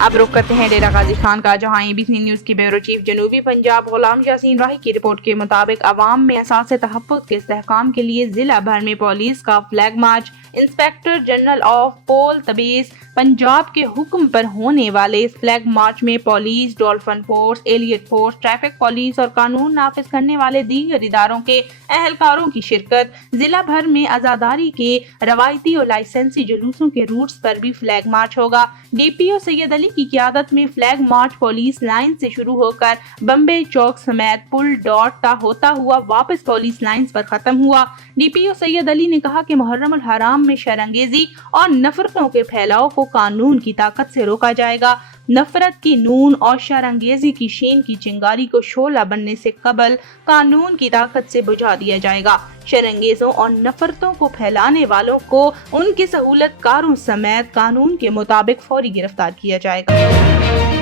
اب رخ کرتے ہیں ڈیرہ غازی خان کا، جہاں ABC نیوز کی بیورو چیف جنوبی پنجاب غلام یاسین راہی کی رپورٹ کے مطابق عوام میں احساس تحفظ کے استحکام کے لیے ضلع بھر میں پولیس کا flag march inspector general of police Punjab کے حکم پر ہونے والے اس فلیگ مارچ میں police, dolphin force, elite force, traffic police اور قانون نافذ کرنے والے دیگر اداروں کے اہلکاروں کی شرکت۔ ضلع بھر میں عزاداری کے روایتی اور لائسنسی جلوسوں کے روٹس پر بھی فلیگ مارچ ہوگا۔ DPO سید علی کی قیادت میں فلیگ مارچ پولیس لائن سے شروع ہو کر بمبے چوک سمیت پل ڈاٹ تا ہوتا ہوا واپس پولیس لائنز پر ختم ہوا۔ DPO سید علی نے کہا کہ محرم الحرام میں شرانگیزی اور نفرتوں کے پھیلاؤ کو قانون کی طاقت سے روکا جائے گا۔ نفرت کی نون اور شرانگیزی کی شین کی چنگاری کو شعلہ بننے سے قبل قانون کی طاقت سے بجھا دیا جائے گا۔ شرانگیزوں اور نفرتوں کو پھیلانے والوں کو ان کے سہولت کاروں سمیت قانون کے مطابق فوری گرفتار کیا جائے گا۔